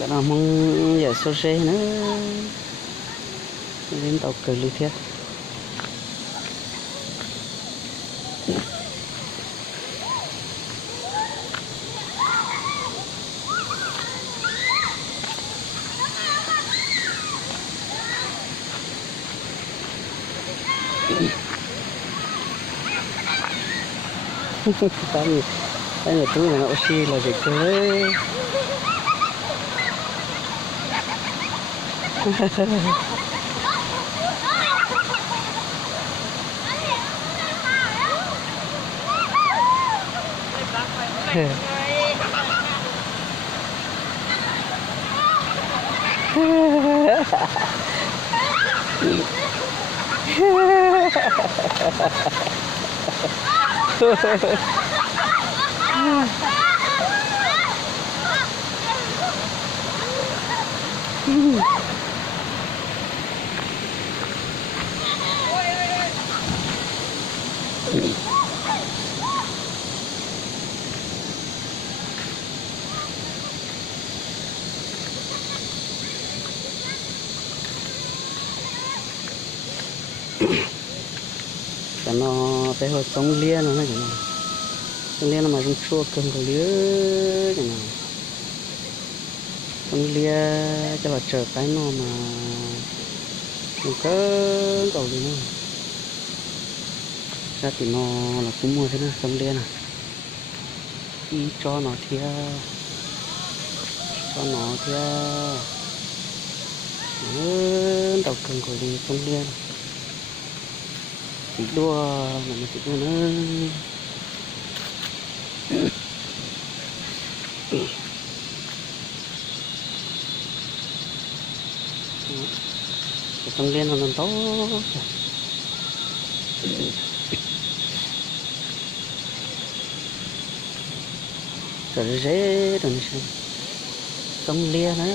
đã là mong giờ số xe nữa đến tàu cờ lý thiết. cái người túi này nó oxy là gì cơ. Cho nó tới hồi sông lia nó này, sông lia nó mà trong chua cơm có lứa cái nào sông lia cho là chờ cái nó mà một cái cầu gì nữa ra thì nó là cũng mua thế nào sông lia này đi cho nó theo đầu cơm của đi sông lia này. Chỉ đua mà nó chỉ đua nữa. Cái sông Liên nó làm tốt rồi dễ rồi sông Liên á.